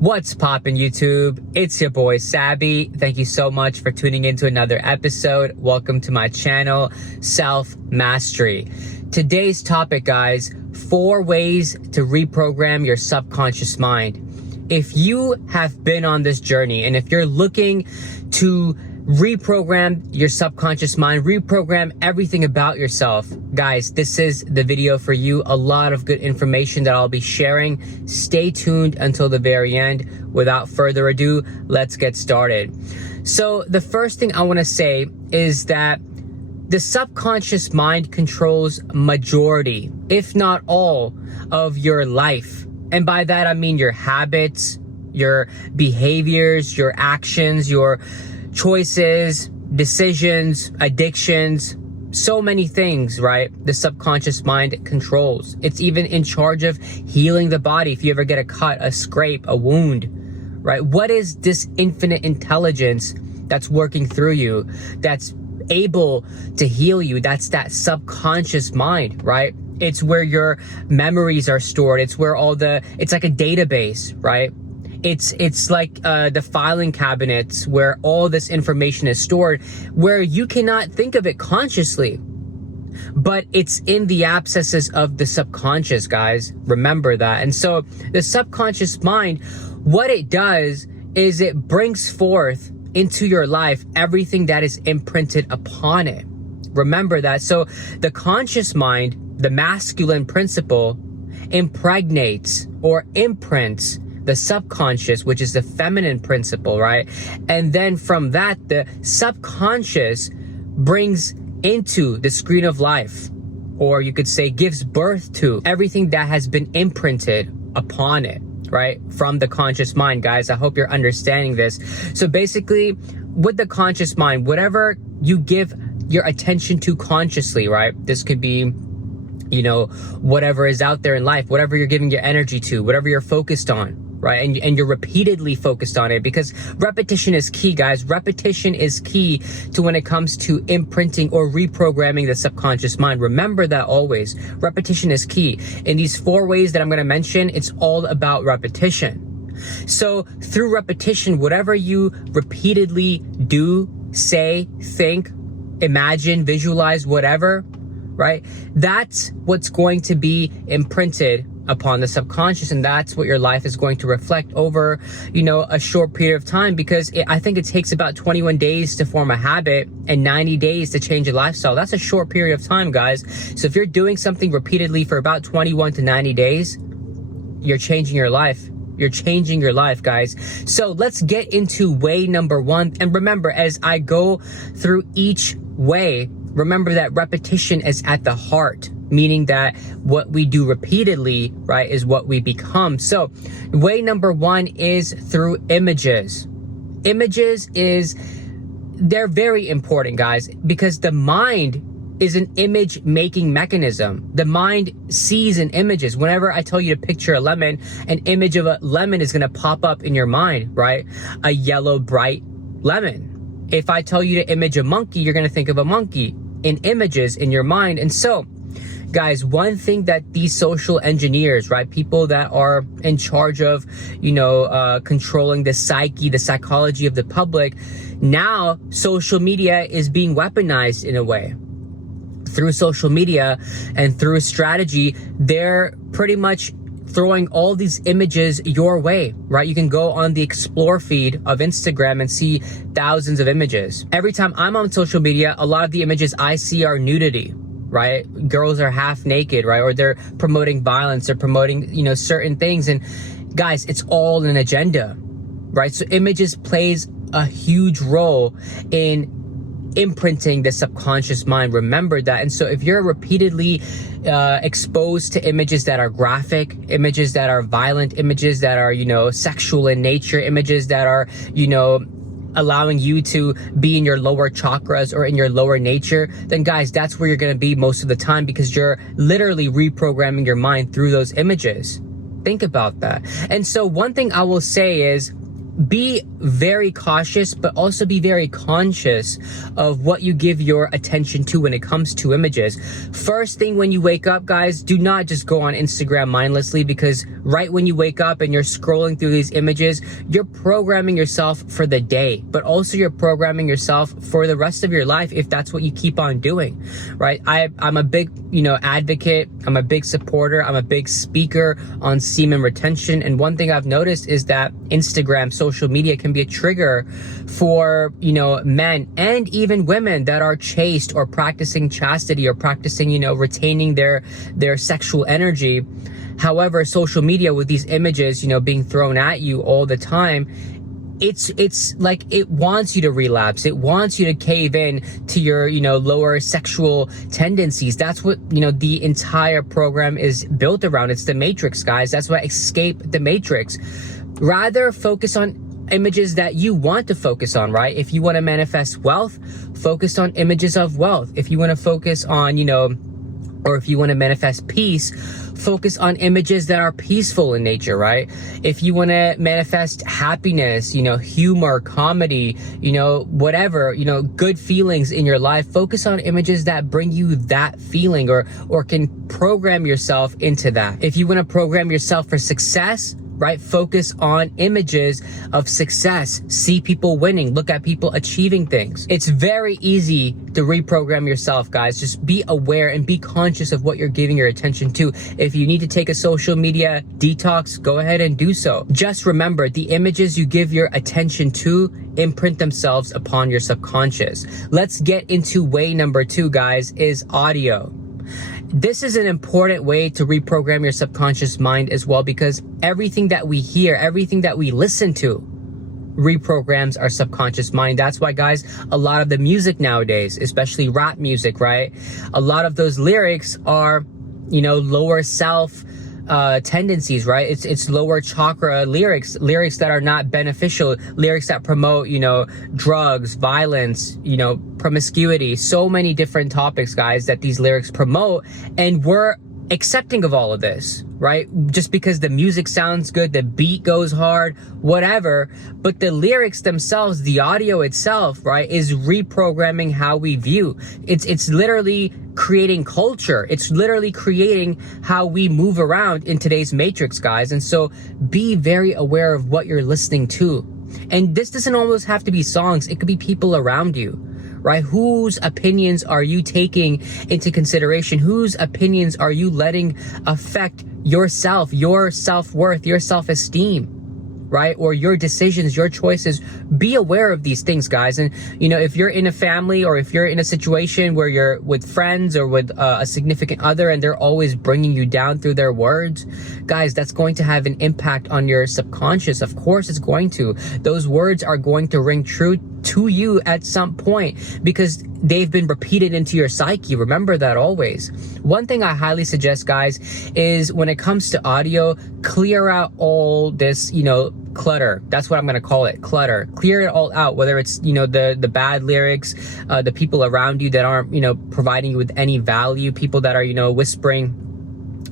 What's poppin' YouTube? It's your boy Sabby. Thank you so much for tuning into another episode. Welcome to my channel, Self Mastery. Today's topic, guys, 4 ways to reprogram your subconscious mind. If you have been on this journey and if you're looking to reprogram your subconscious mind, reprogram everything about yourself, guys, this is the video for you. A lot of good information that I'll be sharing. Stay tuned until the very end. Without further ado, let's get started. So the first thing I want to say is that the subconscious mind controls majority, if not all, of your life. And by that, I mean your habits, your behaviors, your actions, your choices, decisions, addictions, so many things, right? The subconscious mind controls. It's even in charge of healing the body. If you ever get a cut, a scrape, a wound, right? What is this infinite intelligence that's working through you, that's able to heal you? That's that subconscious mind, right? It's where your memories are stored. It's where it's like a database, right? It's like the filing cabinets where all this information is stored, where you cannot think of it consciously, but it's in the abscesses of the subconscious, guys. Remember that. And so the subconscious mind, what it does is it brings forth into your life everything that is imprinted upon it. Remember that. So the conscious mind, the masculine principle, impregnates or imprints the subconscious, which is the feminine principle, right? And then from that, the subconscious brings into the screen of life, or you could say gives birth to everything that has been imprinted upon it, right? From the conscious mind, guys. I hope you're understanding this. So basically, with the conscious mind, whatever you give your attention to consciously, right? This could be, whatever is out there in life, whatever you're giving your energy to, whatever you're focused on, right? And you're repeatedly focused on it, because repetition is key, guys. Repetition is key to when it comes to imprinting or reprogramming the subconscious mind. Remember that always. Repetition is key. In these 4 ways that I'm going to mention, it's all about repetition. So through repetition, whatever you repeatedly do, say, think, imagine, visualize, whatever, right? That's what's going to be imprinted upon the subconscious, and that's what your life is going to reflect over, a short period of time, because I think it takes about 21 days to form a habit and 90 days to change a lifestyle. That's a short period of time, guys. So if you're doing something repeatedly for about 21 to 90 days, you're changing your life. You're changing your life, guys. So let's get into way number 1. And remember, as I go through each way, remember that repetition is at the heart, meaning that what we do repeatedly, right, is what we become. So way number 1 is through images. Images they're very important, guys, because the mind is an image making mechanism. The mind sees in images. Whenever I tell you to picture a lemon, an image of a lemon is going to pop up in your mind, right? A yellow, bright lemon. If I tell you to image a monkey, you're going to think of a monkey in images in your mind. And so, guys, one thing that these social engineers, right, people that are in charge of, controlling the psyche, the psychology of the public, now social media is being weaponized in a way. Through social media and through strategy, they're pretty much throwing all these images your way, right? You can go on the explore feed of Instagram and see thousands of images. Every time I'm on social media, a lot of the images I see are nudity, right? Girls are half naked, right? Or they're promoting violence, they're promoting, certain things. And guys, it's all an agenda, right? So images plays a huge role in imprinting the subconscious mind. Remember that. And so if you're repeatedly exposed to images that are graphic, images that are violent, images that are, sexual in nature, images that are, allowing you to be in your lower chakras or in your lower nature, then guys, that's where you're going to be most of the time, because you're literally reprogramming your mind through those images. Think about that. And so one thing I will say is, be very cautious, but also be very conscious of what you give your attention to when it comes to images. First thing when you wake up, guys, do not just go on Instagram mindlessly, because right when you wake up and you're scrolling through these images, you're programming yourself for the day, but also you're programming yourself for the rest of your life if that's what you keep on doing, right? I'm a big, advocate. I'm a big supporter. I'm a big speaker on semen retention. And one thing I've noticed is that Instagram, social media can be a trigger for, men and even women that are chaste or practicing chastity or practicing, retaining their sexual energy. However, social media with these images, being thrown at you all the time, it's like it wants you to relapse. It wants you to cave in to your, lower sexual tendencies. That's what, the entire program is built around. It's the matrix, guys. That's why escape the matrix. Rather focus on images that you want to focus on, right? If you want to manifest wealth, focus on images of wealth. If you want to focus on, or if you want to manifest peace, focus on images that are peaceful in nature, right? If you want to manifest happiness, humor, comedy, whatever, good feelings in your life, focus on images that bring you that feeling or can program yourself into that. If you want to program yourself for success, right? Focus on images of success. See people winning. Look at people achieving things. It's very easy to reprogram yourself, guys. Just be aware and be conscious of what you're giving your attention to. If you need to take a social media detox, go ahead and do so. Just remember, the images you give your attention to imprint themselves upon your subconscious. Let's get into way number 2, guys, is audio. This is an important way to reprogram your subconscious mind as well, because everything that we hear, everything that we listen to reprograms our subconscious mind. That's why, guys, a lot of the music nowadays, especially rap music, right? A lot of those lyrics are, lower self tendencies, right? It's lower chakra lyrics that are not beneficial, lyrics that promote, drugs, violence, promiscuity, so many different topics, guys, that these lyrics promote. And we're accepting of all of this, right? Just because the music sounds good, the beat goes hard, whatever, but the lyrics themselves, the audio itself, right, is reprogramming how we view. It's literally creating culture. It's literally creating how we move around in today's matrix, guys. And so be very aware of what you're listening to. And this doesn't always have to be songs. It could be people around you, right? Whose opinions are you taking into consideration? Whose opinions are you letting affect yourself, your self-worth, your self-esteem, right? Or your decisions, your choices? Be aware of these things, guys. And, if you're in a family or if you're in a situation where you're with friends or with a significant other and they're always bringing you down through their words, guys, that's going to have an impact on your subconscious. Of course it's going to. Those words are going to ring true to you at some point because they've been repeated into your psyche. Remember that always. One thing I highly suggest, guys, is when it comes to audio, clear out all this, clutter. That's what I'm going to call it, clutter. Clear it all out, whether it's, the bad lyrics, the people around you that aren't, providing you with any value, people that are, whispering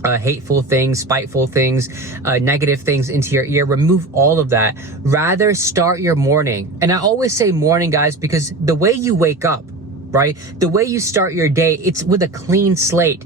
hateful things, spiteful things, negative things into your ear. Remove all of that. Rather start your morning. And I always say morning, guys, because the way you wake up, right? The way you start your day, it's with a clean slate.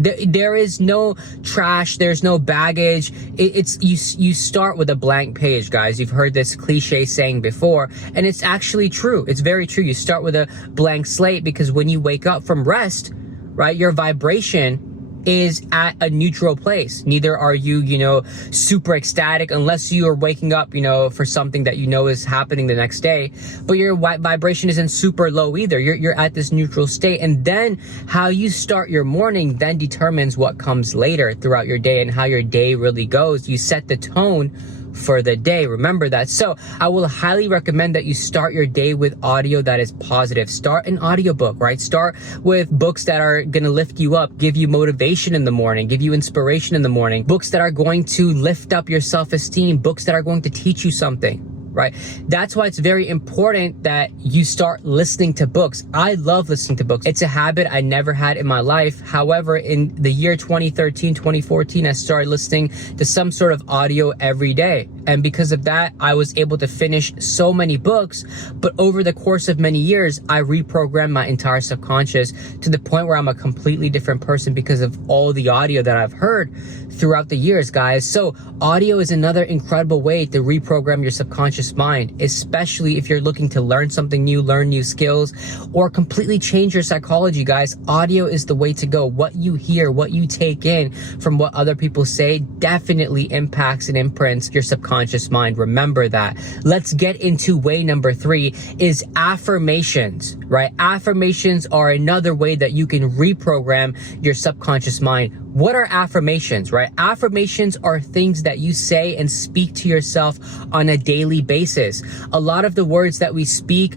There is no trash. There's no baggage. It's you start with a blank page, guys. You've heard this cliche saying before, and it's actually true. It's very true. You start with a blank slate because when you wake up from rest, right, your vibration is at a neutral place. Neither are you, super ecstatic unless you are waking up, for something that is happening the next day. But your vibration isn't super low either. You're at this neutral state. And then how you start your morning then determines what comes later throughout your day and how your day really goes. You set the tone for the day. Remember that. So I will highly recommend that you start your day with audio that is positive. Start an audiobook, right? Start with books that are going to lift you up, give you motivation in the morning, give you inspiration in the morning, books that are going to lift up your self-esteem, books that are going to teach you something, right? That's why it's very important that you start listening to books. I love listening to books. It's a habit I never had in my life. However, in the year 2013, 2014, I started listening to some sort of audio every day. And because of that, I was able to finish so many books. But over the course of many years, I reprogrammed my entire subconscious to the point where I'm a completely different person because of all the audio that I've heard throughout the years, guys. So audio is another incredible way to reprogram your subconscious mind, especially if you're looking to learn something new, learn new skills, or completely change your psychology, guys. Audio is the way to go. What you hear, what you take in from what other people say definitely impacts and imprints your subconscious mind. Remember that. Let's get into way number 3 is affirmations, right? Affirmations are another way that you can reprogram your subconscious mind. What are affirmations, right? Affirmations are things that you say and speak to yourself on a daily basis. A lot of the words that we speak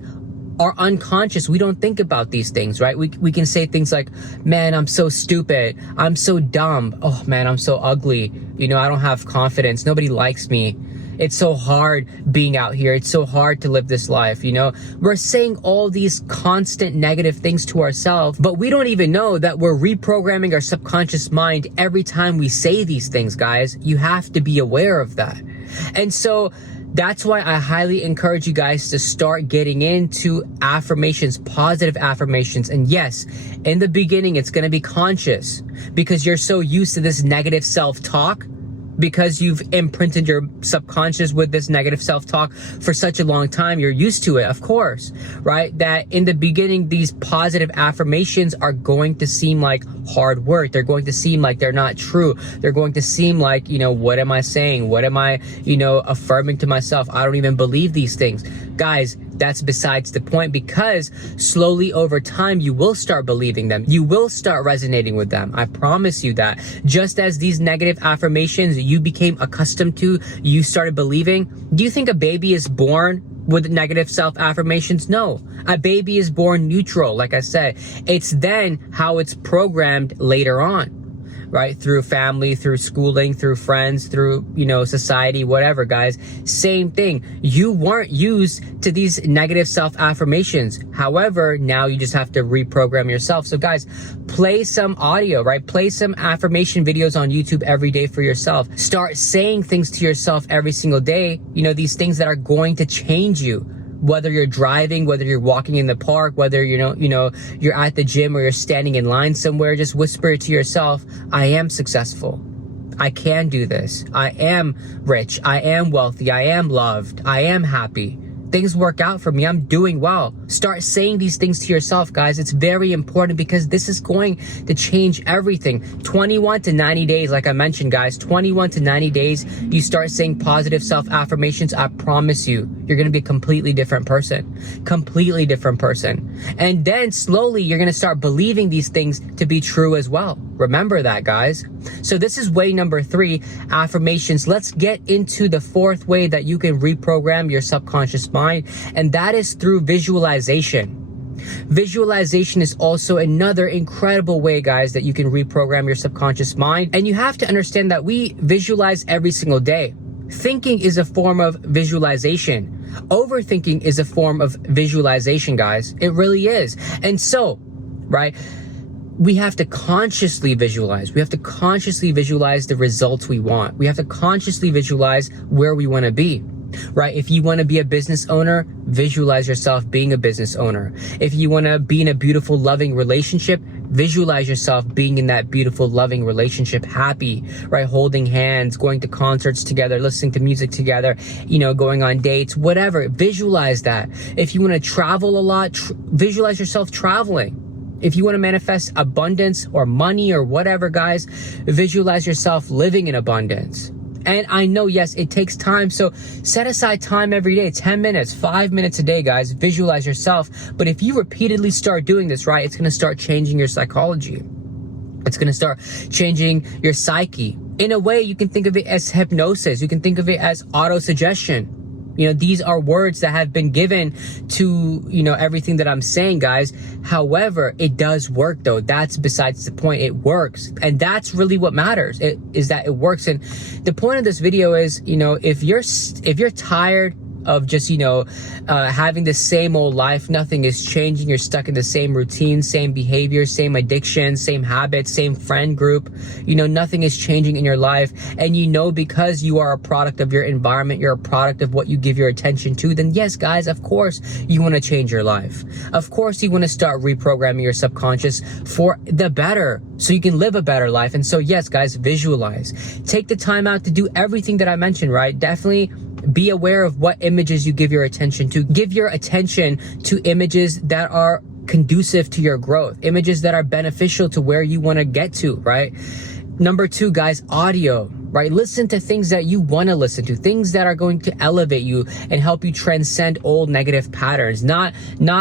are unconscious. We don't think about these things, right? We can say things like, man, I'm so stupid. I'm so dumb. Oh man, I'm so ugly. I don't have confidence. Nobody likes me. It's so hard being out here. It's so hard to live this life. We're saying all these constant negative things to ourselves, but we don't even know that we're reprogramming our subconscious mind every time we say these things, guys. You have to be aware of that. And so that's why I highly encourage you guys to start getting into affirmations, positive affirmations. And yes, in the beginning, it's going to be conscious because you're so used to this negative self-talk, because you've imprinted your subconscious with this negative self-talk for such a long time. You're used to it, of course, right? That in the beginning, these positive affirmations are going to seem like hard work. They're going to seem like they're not true. They're going to seem like, what am I saying? What am I, affirming to myself? I don't even believe these things. Guys, that's besides the point, because slowly over time, you will start believing them. You will start resonating with them. I promise you that. Just as these negative affirmations you became accustomed to, you started believing. Do you think a baby is born with negative self-affirmations? No. A baby is born neutral, like I said. It's then how it's programmed later on, right? Through family, through schooling, through friends, through, society, whatever, guys. Same thing. You weren't used to these negative self-affirmations. However, now you just have to reprogram yourself. So guys, play some audio, right? Play some affirmation videos on YouTube every day for yourself. Start saying things to yourself every single day. These things that are going to change you. Whether you're driving, whether you're walking in the park, whether you're at the gym or you're standing in line somewhere, just whisper it to yourself. I am successful. I can do this. I am rich. I am wealthy. I am loved. I am happy. Things work out for me. I'm doing well. Start saying these things to yourself, guys. It's very important because this is going to change everything. 21 to 90 days, like I mentioned, guys, 21 to 90 days, you start saying positive self-affirmations. I promise you, you're going to be a completely different person. Completely different person. And then slowly, you're going to start believing these things to be true as well. Remember that, guys. So this is way number 3, affirmations. Let's get into the 4th way that you can reprogram your subconscious mind, and that is through visualization. Visualization is also another incredible way, guys, that you can reprogram your subconscious mind. And you have to understand that we visualize every single day. Thinking is a form of visualization. Overthinking is a form of visualization, guys. It really is. And so, right, we have to consciously visualize. We have to consciously visualize the results we want. We have to consciously visualize where we want to be, right? If you want to be a business owner, visualize yourself being a business owner. If you want to be in a beautiful, loving relationship, visualize yourself being in that beautiful, loving relationship, happy, right? Holding hands, going to concerts together, listening to music together, going on dates, whatever. Visualize that. If you want to travel a lot, visualize yourself traveling. If you want to manifest abundance or money or whatever, guys, visualize yourself living in abundance. And I know, yes, it takes time. So set aside time every day, 10 minutes, 5 minutes a day, guys. Visualize yourself. But if you repeatedly start doing this, right, it's going to start changing your psychology. It's going to start changing your psyche. In a way, you can think of it as hypnosis. You can think of it as auto-suggestion. These are words that have been given to, everything that I'm saying, guys. However, it does work, though. That's besides the point. It works. And that's really what matters, is that it works. And the point of this video is, if you're tired, of just, having the same old life. Nothing is changing. You're stuck in the same routine, same behavior, same addiction, same habits, same friend group. Nothing is changing in your life. And because you are a product of your environment, you're a product of what you give your attention to, then yes, guys, of course you want to change your life. Of course you want to start reprogramming your subconscious for the better, so you can live a better life. And so yes, guys, visualize. Take the time out to do everything that I mentioned, right? Definitely be aware of what images you give your attention to. Give your attention to images that are conducive to your growth, images that are beneficial to where you want to get to, right? Number 2, guys, audio, right? Listen to things that you want to listen to, things that are going to elevate you and help you transcend old negative patterns, not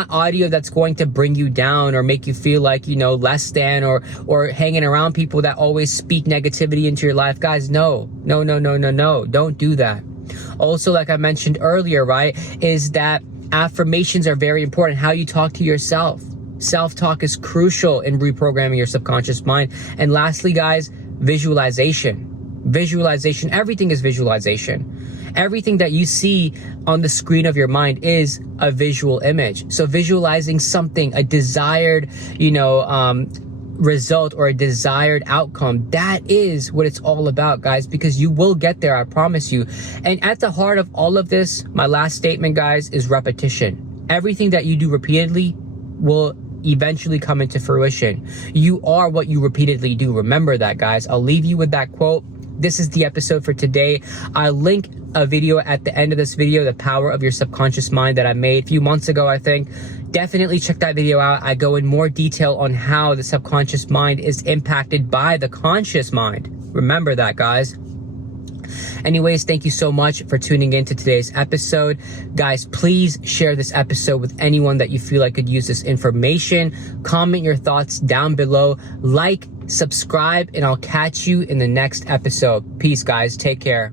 audio that's going to bring you down or make you feel like, less than, or hanging around people that always speak negativity into your life. Guys, no, don't do that. Also, like I mentioned earlier, right, is that affirmations are very important. How you talk to yourself. Self-talk is crucial in reprogramming your subconscious mind. And lastly, guys, visualization. Visualization. Everything is visualization. Everything that you see on the screen of your mind is a visual image. So visualizing something, a desired, result or a desired outcome, that is what it's all about, guys, because you will get there, I promise you. And at the heart of all of this, my last statement, guys, is repetition. Everything that you do repeatedly will eventually come into fruition. You are what you repeatedly do. Remember that, guys. I'll leave you with that quote. This is the episode for today. I'll link a video at the end of this video, The Power of Your Subconscious Mind, that I made a few months ago, I think. Definitely check that video out. I go in more detail on how the subconscious mind is impacted by the conscious mind. Remember that, guys. Anyways, thank you so much for tuning in to today's episode. Guys, please share this episode with anyone that you feel like could use this information. Comment your thoughts down below. Like, subscribe, and I'll catch you in the next episode. Peace, guys. Take care.